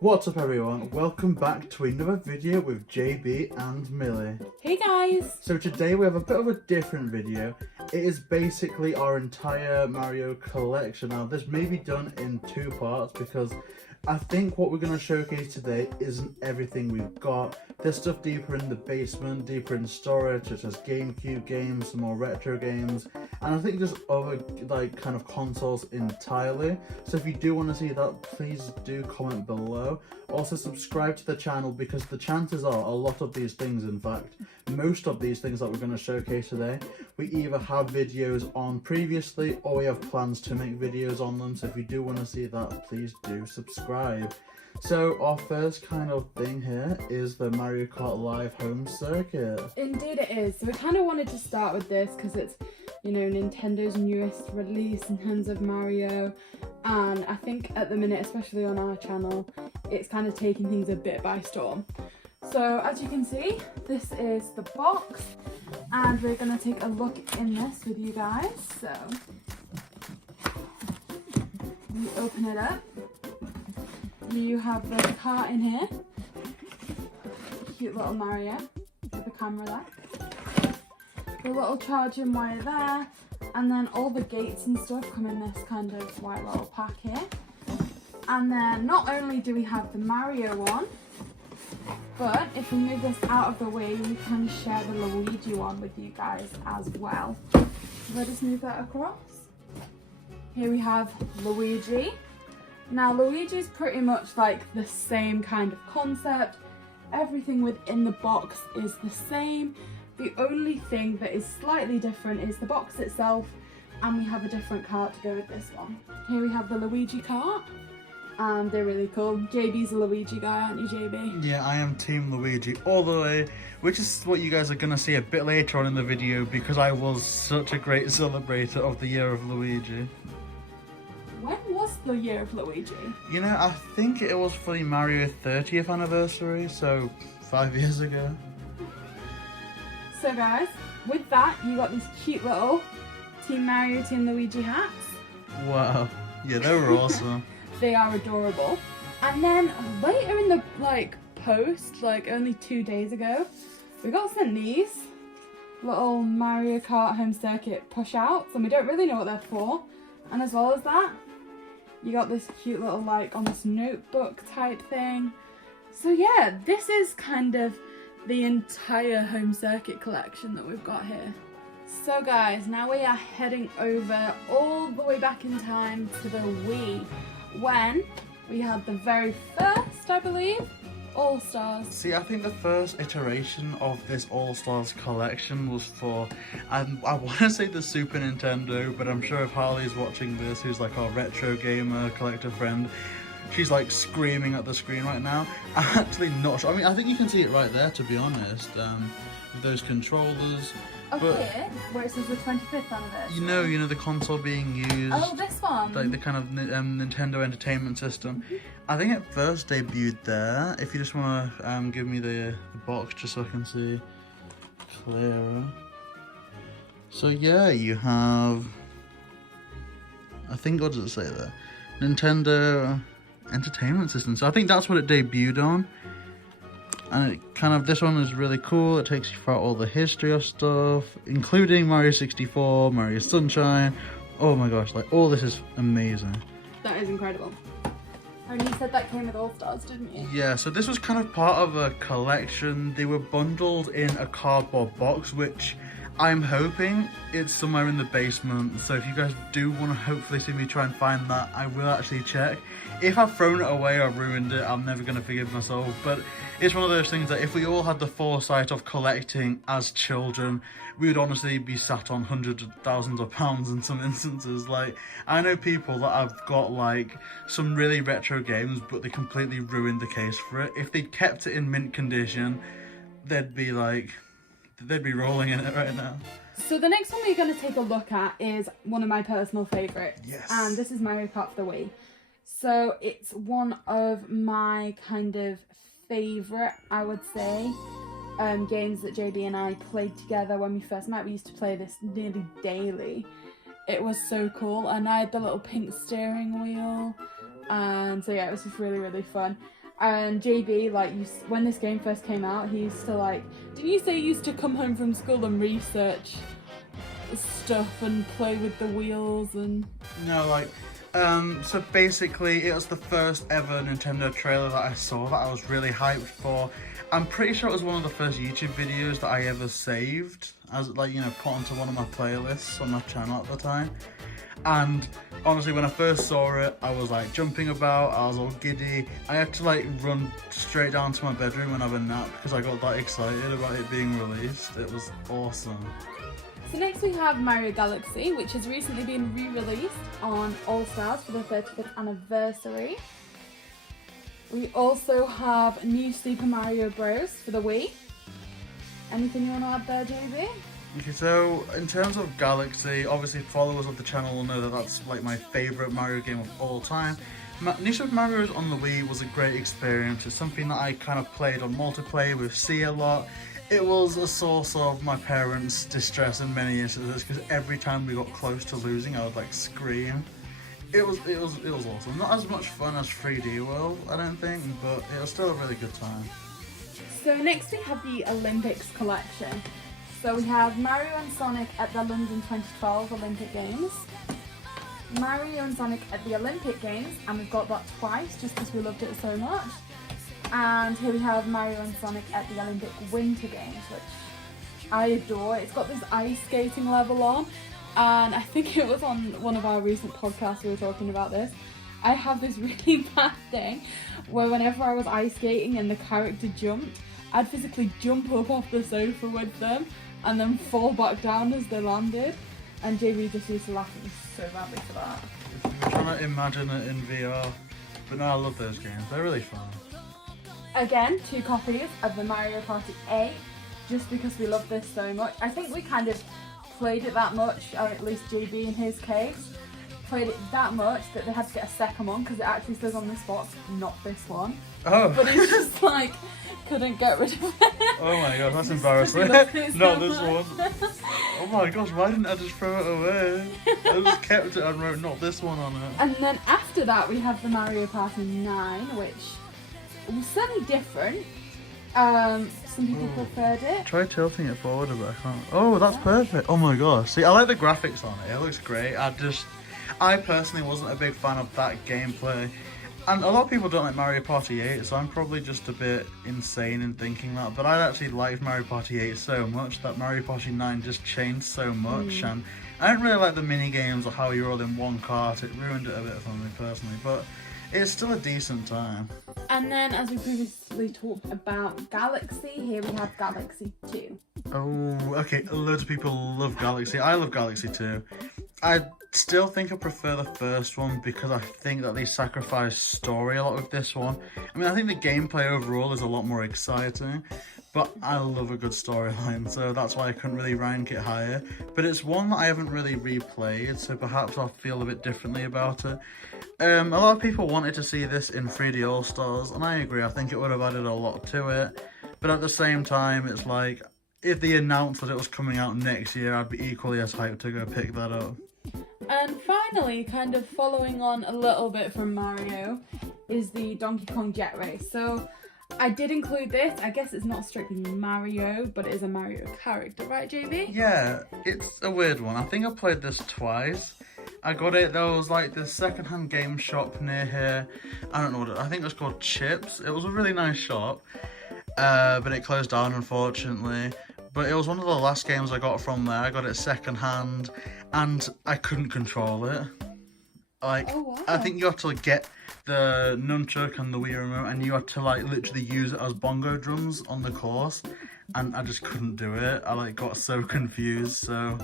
What's up everyone, welcome back to another video with JB and Millie. Hey guys! So today we have a bit of a different video. It is basically our entire Mario collection. Now this may be done in two parts because I think what we're going to showcase today isn't everything we've got. There's stuff deeper in the basement, deeper in storage, such as GameCube games, some more retro games, and I think just other kind of consoles entirely. So if you do want to see that, please do comment below. Also subscribe to the channel because the chances are a lot of these things, in fact, most of these things that we're going to showcase today, we either have videos on previously or we have plans to make videos on them. So if you do want to see that, please do subscribe. So our first kind of thing here is the Mario Kart Live home circuit. Indeed it is. So we kind of wanted to start with this because it's, you know, Nintendo's newest release in terms of Mario, and I think at the minute, especially on our channel, it's kind of taking things a bit by storm. So as you can see, this is the box and we're going to take a look in this with you guys. So we open it up. You have the cart in here, cute little Mario with the camera there, the little charging wire there, and then all the gates and stuff come in this kind of white little pack here. And then not only do we have the Mario one, but if we move this out of the way, we can share the Luigi one with you guys as well. So if I just move that across, here we have Luigi. Now Luigi's pretty much like the same kind of concept. Everything within the box is the same. The only thing that is slightly different is the box itself, and we have a different cart to go with this one. Here we have the Luigi cart, and they're really cool. JB's a Luigi guy, aren't you, JB? Yeah, I am Team Luigi all the way, which is what you guys are going to see a bit later on in the video because I was such a great celebrator of the year of Luigi. When was the year of Luigi? You know, I think it was for the Mario 30th anniversary, so 5 years ago. So guys, with that, you got these cute little Team Mario, Team Luigi hats. Wow. Yeah, they were awesome. They are adorable. And then later in the post, only 2 days ago, we got sent these little Mario Kart home circuit push outs, and we don't really know what they're for. And as well as that, you got this cute little almost notebook type thing. So yeah, this is kind of the entire home circuit collection that we've got here. So guys, now we are heading over all the way back in time to the Wii, when we had the very first, I believe, All-Stars. See, I think the first iteration of this All-Stars collection was for, I want to say the Super Nintendo, but I'm sure if Harley's watching this, who's like our retro gamer collector friend, she's like screaming at the screen right now. I'm actually not sure. I mean, I think you can see it right there, to be honest, with those controllers. Okay, where it says the 25th anniversary. You know the console being used. Oh, this one. Like the kind of Nintendo Entertainment System. I think it first debuted there. If you just want to give me the box just so I can see clearer. So yeah, you have, I think, what does it say there? Nintendo Entertainment System. So I think that's what it debuted on. And it kind of, this one is really cool. It takes you through all the history of stuff, including Mario 64, Mario Sunshine. Oh my gosh, like all this is amazing. That is incredible. And you said that came with All-Stars, didn't you? Yeah, so this was kind of part of a collection. They were bundled in a cardboard box, which I'm hoping it's somewhere in the basement. So if you guys do want to hopefully see me try and find that, I will actually check. If I've thrown it away or ruined it, I'm never going to forgive myself. But it's one of those things that if we all had the foresight of collecting as children, we would honestly be sat on hundreds of thousands of pounds in some instances. Like, I know people that have got like some really retro games, but they completely ruined the case for it. If they'd kept it in mint condition, they'd be rolling in it right now. So the next one we're going to take a look at is one of my personal favourites. Yes. And this is Mario Kart for the Wii. So it's one of my kind of favourite, I would say, games that JB and I played together when we first met. We used to play this nearly daily. It was so cool, and I had the little pink steering wheel, and so yeah, it was just really, really fun. And JB, like, when this game first came out, he used to, like, didn't you say he used to come home from school and research stuff and play with the wheels and... No, like, so basically it was the first ever Nintendo trailer that I saw that I was really hyped for. I'm pretty sure it was one of the first YouTube videos that I ever saved, as like, you know, put onto one of my playlists on my channel at the time. And honestly, when I first saw it, I was like jumping about, I was all giddy. I had to like run straight down to my bedroom and have a nap because I got that excited about it being released. It was awesome. So next we have Mario Galaxy, which has recently been re-released on All Stars for the 35th anniversary. We also have new Super Mario Bros. For the Wii. Anything you want to add there, JB? Okay, so in terms of Galaxy, obviously followers of the channel will know that that's like my favourite Mario game of all time. New Super Mario on the Wii was a great experience. It's something that I kind of played on multiplayer with C a lot. It was a source of my parents' distress in many instances because every time we got close to losing, I would like scream. It was awesome. Not as much fun as 3D World, I don't think, but it was still a really good time. So next we have the Olympics collection. So we have Mario and Sonic at the London 2012 Olympic Games, Mario and Sonic at the Olympic Games, and we've got that twice just because we loved it so much. And here we have Mario and Sonic at the Olympic Winter Games, which I adore. It's got this ice skating level on, and I think it was on one of our recent podcasts we were talking about this. I have this really bad thing where whenever I was ice skating and the character jumped, I'd physically jump up off the sofa with them and then fall back down as they landed. And JB just used to laugh at me so badly for that. I'm trying to imagine it in VR, but no, I love those games. They're really fun. Again, 2 copies of the Mario Party 8, just because we love this so much. I think we kind of played it that much, or at least JB in his case, played it that much that they had to get a second one because it actually says on this box, not this one. Oh. But he's just like, couldn't get rid of it. Oh my god, that's embarrassing. Not this one. Oh my gosh, why didn't I just throw it away? I just kept it and wrote not this one on it. And then after that we have the Mario Party 9, which was certainly different. Some people preferred it. Try tilting it forward a bit, I can't. Oh, that's perfect. Oh my gosh. See, I like the graphics on it. It looks great. I personally wasn't a big fan of that gameplay. And a lot of people don't like Mario Party 8, so I'm probably just a bit insane in thinking that. But I actually liked Mario Party 8 so much that Mario Party 9 just changed so much. And I don't really like the mini games or how you're all in one cart. It ruined it a bit for me personally, but it's still a decent time. And then, as we previously talked about Galaxy, here we have Galaxy 2. Oh, okay. Loads of people love Galaxy. I love Galaxy too. I still think I prefer the first one because I think that they sacrifice story a lot with this one. I mean, I think the gameplay overall is a lot more exciting, but I love a good storyline, so that's why I couldn't really rank it higher. But it's one that I haven't really replayed, so perhaps I'll feel a bit differently about it. A lot of people wanted to see this in 3D All-Stars, and I agree. I think it would have added a lot to it. But at the same time, it's like, if they announced that it was coming out next year, I'd be equally as hyped to go pick that up. And finally, kind of following on a little bit from Mario, is the Donkey Kong Jet Race. So I did include this. I guess it's not strictly Mario, but it is a Mario character, right, JB? Yeah, it's a weird one. I think I played this twice. I got it, there was like this second-hand game shop near here. I don't know what I think it was called Chips. It was a really nice shop, but it closed down unfortunately. But it was one of the last games I got from there. I got it second-hand, and I couldn't control it. Like, oh, wow. I think you had to like, get the nunchuck and the Wii remote, and you had to like literally use it as bongo drums on the course, and I just couldn't do it. I like got so confused. So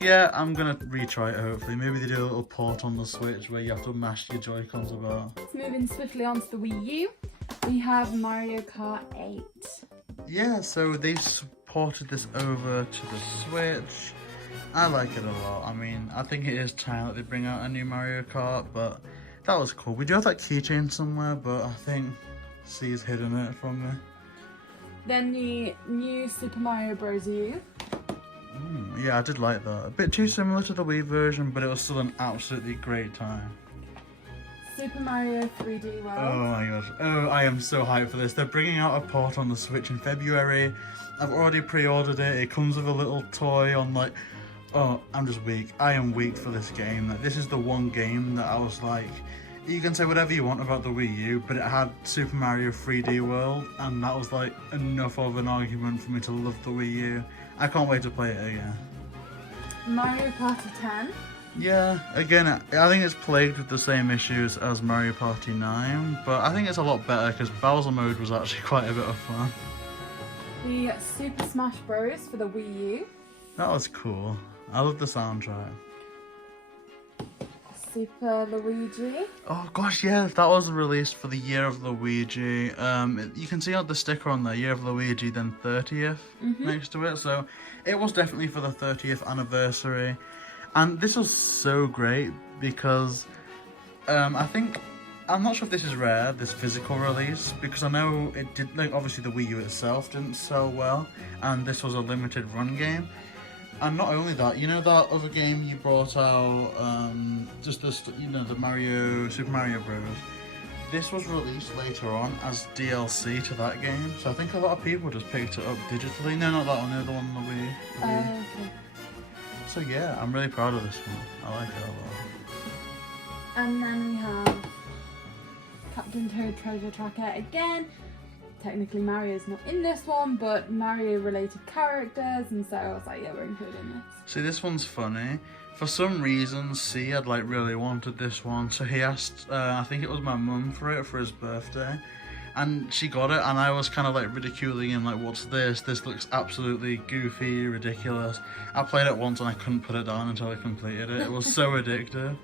yeah, I'm gonna retry it hopefully. Maybe they do a little port on the Switch where you have to mash your Joy-Cons about. Moving swiftly on to the Wii U, we have Mario Kart 8. Yeah, so they've ported this over to the Switch. I like it a lot. I mean, I think it is time that they bring out a new Mario Kart, but that was cool. We do have that keychain somewhere, but I think C's hidden it from me. Then the new Super Mario Bros. U. Yeah, I did like that. A bit too similar to the Wii version, but it was still an absolutely great time. Super Mario 3D World. Oh my gosh. Oh, I am so hyped for this. They're bringing out a port on the Switch in February. I've already pre-ordered it. It comes with a little toy on like... Oh, I'm just weak. I am weak for this game. Like, this is the one game that I was like... You can say whatever you want about the Wii U, but it had Super Mario 3D World, and that was like enough of an argument for me to love the Wii U. I can't wait to play it again. Mario Party 10. Yeah, again, I think it's plagued with the same issues as Mario Party 9, but I think it's a lot better because Bowser mode was actually quite a bit of fun. The Super Smash Bros. For the Wii U. That was cool. I love the soundtrack. Super Luigi. Oh gosh, yeah, that was released for the Year of Luigi. You can see on the sticker on there, Year of Luigi, then 30th next to it. So it was definitely for the 30th anniversary. And this was so great because I'm not sure if this is rare, this physical release, because I know it did, like obviously the Wii U itself didn't sell well, and this was a limited run game. And not only that, you know that other game you brought out, just this, you know, the Super Mario Bros. This was released later on as DLC to that game, so I think a lot of people just picked it up digitally. No, not that one, the other one on the Wii. Okay. So yeah, I'm really proud of this one. I like it a lot. And then we have Captain Toad Treasure Tracker again. Technically Mario's not in this one, but Mario related characters, and so I was like, yeah, we're including this. See, this one's funny. For some reason, C had like really wanted this one, so he asked, I think it was my mum for it for his birthday, and she got it, and I was kind of like ridiculing him, like, what's this? This looks absolutely goofy, ridiculous. I played it once and I couldn't put it down until I completed it. It was so addictive.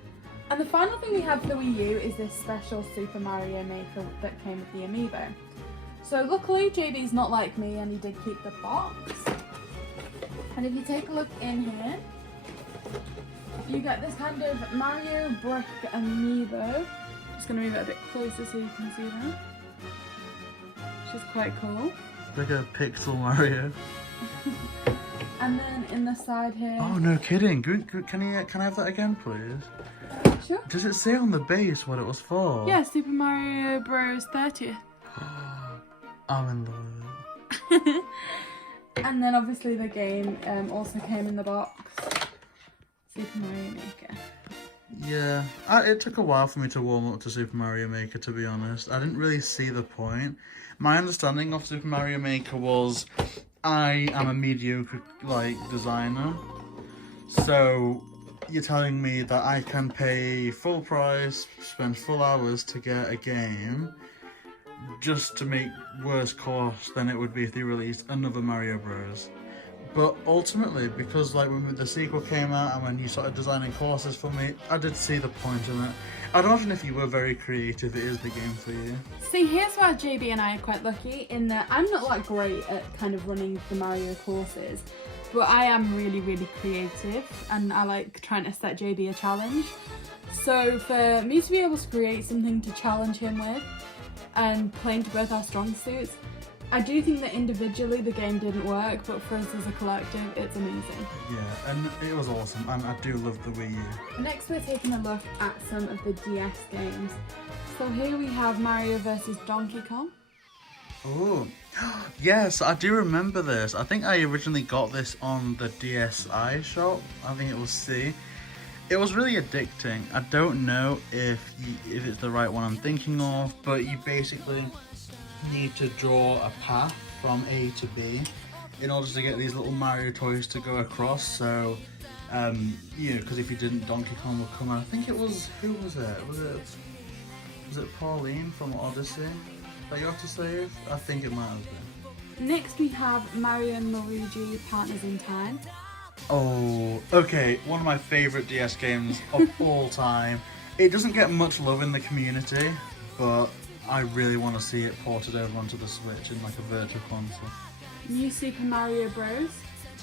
And the final thing we have for the Wii U is this special Super Mario Maker that came with the amiibo. So luckily JB's not like me and he did keep the box. And if you take a look in here, you get this kind of Mario brick amiibo. Just going to move it a bit closer so you can see that. Which is quite cool. Like a pixel Mario. And then in the side here... Oh, no kidding. Can I have that again, please? Sure. Does it say on the base what it was for? Yeah, Super Mario Bros. 30th. I'm in love with it. And then obviously the game also came in the box. Super Mario Maker. Yeah, it took a while for me to warm up to Super Mario Maker, to be honest. I didn't really see the point. My understanding of Super Mario Maker was I am a mediocre, like, designer. So you're telling me that I can pay full price, spend full hours to get a game just to make worse cost than it would be if they released another Mario Bros. But ultimately, because like when the sequel came out and when you started designing courses for me, I did see the point in it. I'd imagine if you were very creative, it is the game for you. See, here's where JB and I are quite lucky in that I'm not that great at kind of running the Mario courses, but I am really, really creative and I like trying to set JB a challenge. So for me to be able to create something to challenge him with and play into both our strong suits, I do think that individually the game didn't work, but for us as a collective, it's amazing. Yeah, and it was awesome, and I do love the Wii U. Next we're taking a look at some of the DS games. So here we have Mario vs Donkey Kong. Oh, yes, I do remember this. I think I originally got this on the DSi shop. I think it was C. It was really addicting. I don't know if it's the right one I'm thinking of, but you basically need to draw a path from A to B in order to get these little Mario toys to go across. So, you know, because if you didn't, Donkey Kong would come out. I think it was, who was it? Was it Pauline from Odyssey that you have to save? I think it might have been. Next we have Mario and Luigi Partners in Time. Oh, okay, one of my favourite DS games of all time. It doesn't get much love in the community, but I really want to see it ported over onto the Switch in like a virtual console. New Super Mario Bros.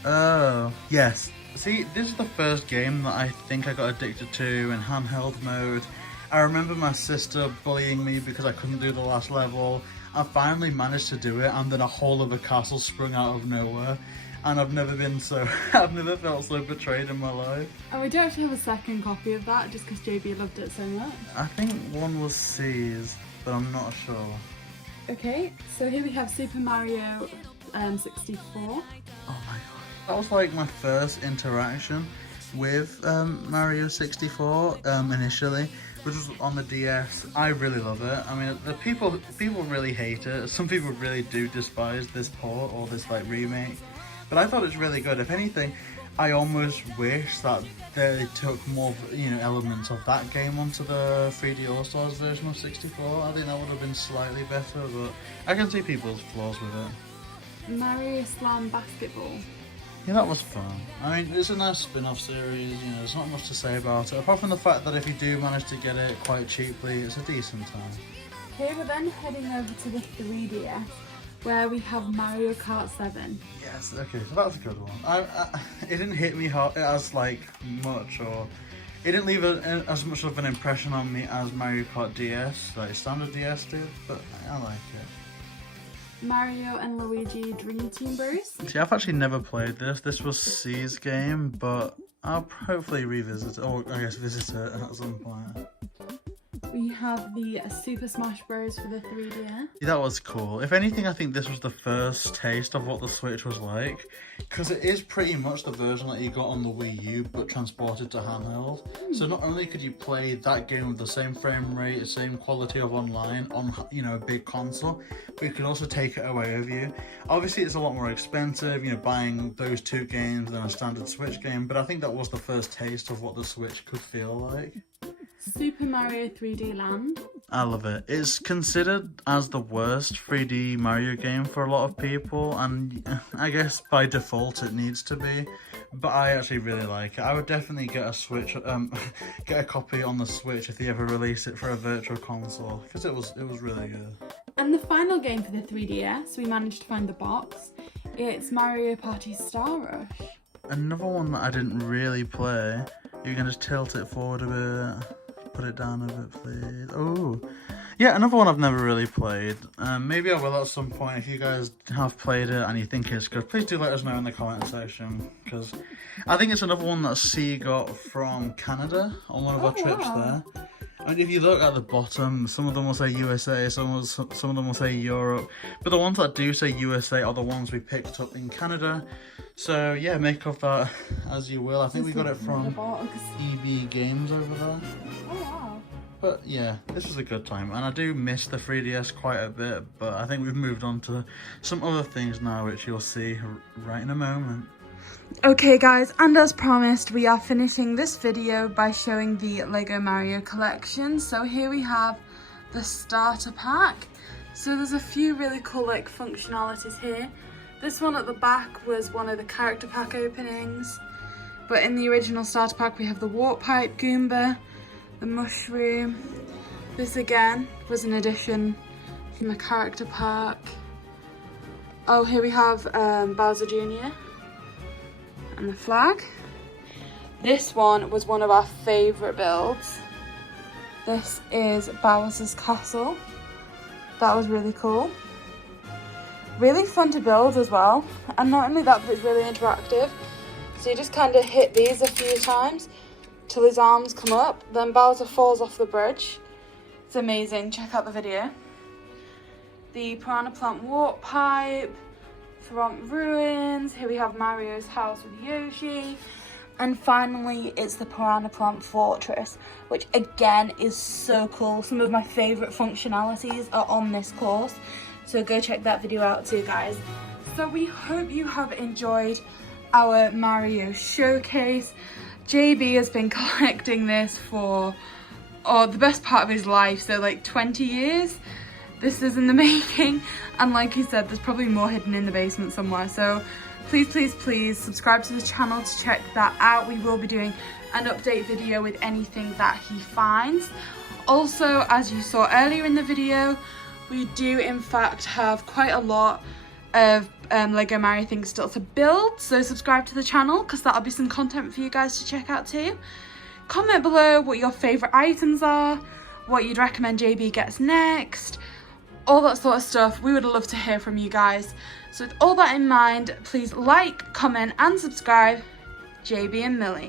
Oh, yes. See, this is the first game that I think I got addicted to in handheld mode. I remember my sister bullying me because I couldn't do the last level. I finally managed to do it, and then a whole other castle sprung out of nowhere. and I've never been so, I've never felt so betrayed in my life. And we do actually have a second copy of that just because JB loved it so much. I think one was seized, but I'm not sure. Okay, so here we have Super Mario 64. Oh my god. That was like my first interaction with Mario 64 initially, which was on the DS. I really love it. I mean, the people really hate it. Some people really do despise this port or this like remake, but I thought it's really good. If anything, I almost wish that they took more, you know, elements of that game onto the 3D All-Stars version of 64. I think that would have been slightly better, but I can see people's flaws with it. Mario Slam Basketball. Yeah, that was fun. I mean, it's a nice spin-off series, you know, there's not much to say about it, apart from the fact that if you do manage to get it quite cheaply, it's a decent time. Okay, we're then heading over to the 3DS, where we have Mario Kart 7. Yes, okay, so that's a good one. It didn't hit me hard as, like, much, or... It didn't leave as much of an impression on me as Mario Kart DS, like standard DS did, but I like it. Mario and Luigi Dream Team Bros. See, I've actually never played this. This was C's game, but I'll hopefully revisit it, or I guess visit it at some point. We have the Super Smash Bros for the 3DS. That was cool. If anything, I think this was the first taste of what the Switch was like, because it is pretty much the version that you got on the Wii U, but transported to handheld. So not only could you play that game with the same frame rate, the same quality of online on, you know, a big console, but you could also take it away with you. Obviously, it's a lot more expensive, you know, buying those two games than a standard Switch game, but I think that was the first taste of what the Switch could feel like. Super Mario 3D Land. I love it. It's considered as the worst 3D Mario game for a lot of people, and I guess by default it needs to be, but I actually really like it. I would definitely get a Switch, get a copy on the Switch if they ever release it for a virtual console, because it was really good. And the final game for the 3DS, we managed to find the box. It's Mario Party Star Rush. Another one that I didn't really play. You can just tilt it forward a bit. Put it down a bit, please. Oh, yeah, another one I've never really played. Maybe I will at some point. If you guys have played it and you think it's good, please do let us know in the comment section, because I think it's another one that C got from Canada on one of our trips there. And if you look at the bottom, some of them will say USA, some of them will say Europe, but the ones that do say USA are the ones we picked up in Canada. So yeah, make of that as you will. I think we got it from EB Games over there. Oh wow. But yeah, this was a good time, and I do miss the 3DS quite a bit, but I think we've moved on to some other things now, which you'll see right in a moment. Okay guys, and as promised, we are finishing this video by showing the Lego Mario collection. So here we have the starter pack. So there's a few really cool like functionalities here. This one at the back was one of the character pack openings, but in the original starter pack we have the warp pipe Goomba, the mushroom. This again was an addition from the character pack. Oh, here we have Bowser Jr. and the flag. This one was one of our favourite builds. This is Bowser's Castle. That was really cool. Really fun to build as well. And not only that, but it's really interactive. So you just kind of hit these a few times till his arms come up. Then Bowser falls off the bridge. It's amazing. Check out the video. The Piranha Plant Warp Pipe. Front Ruins. Here we have Mario's house with Yoshi. And finally, it's the Piranha Plant Fortress, which again is so cool. Some of my favourite functionalities are on this course. So go check that video out too, guys. So we hope you have enjoyed our Mario showcase. JB has been collecting this for the best part of his life, so like 20 years. This is in the making, and like he said, there's probably more hidden in the basement somewhere. So please, please, please subscribe to the channel to check that out. We will be doing an update video with anything that he finds. Also, as you saw earlier in the video, we do in fact have quite a lot of Lego Mario things still to build. So subscribe to the channel, because that'll be some content for you guys to check out too. Comment below what your favourite items are, what you'd recommend JB gets next. all that sort of stuff. We would love to hear from you guys. So with all that in mind, please like, comment and subscribe. JB and Millie.